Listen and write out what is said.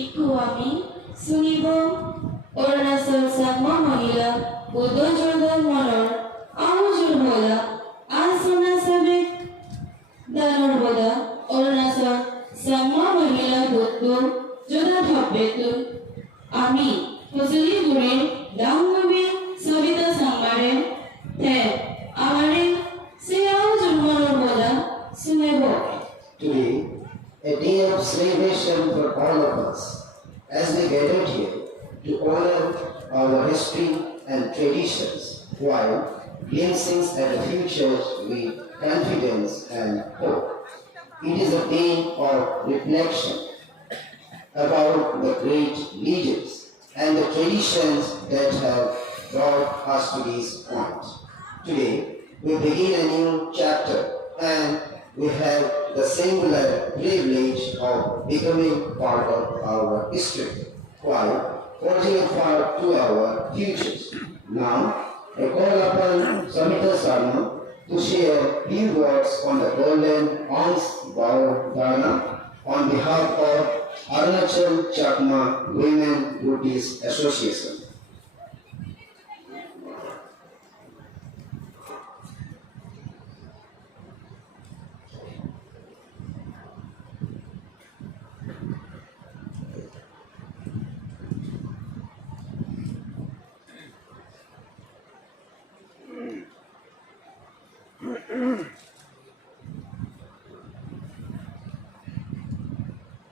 একটু আমি শুনিব অৰুণাচল চাংমা মহিলা বুদ্ধজোৰদাৰ মনৰ আউজোৰ বলা আলোচনা সবে দানৰ বলা অৰুণাচল চাংমা মহিলা বুদ্ধ যোদা ধব্বেতু আমি ফজলি গুৰিৰ ডাঙবি সবিতা সাংমাৰে তে আমাৰে সে আউজোৰ মনৰ বলা শুনিব। Today, a day of celebration for all of us, as we gathered here to honor our history and traditions while glimpsing at the future with confidence and hope. It is a day of reflection about the great leaders and the traditions that have brought us to this point. Today, we begin a new chapter and we have the singular privilege of becoming part of our history while forging a path to our futures. Now, I call upon Samita Sarma to share few words on the golden Ons Bao Dana on behalf of Arunachal Chakma Women Buddhist Association.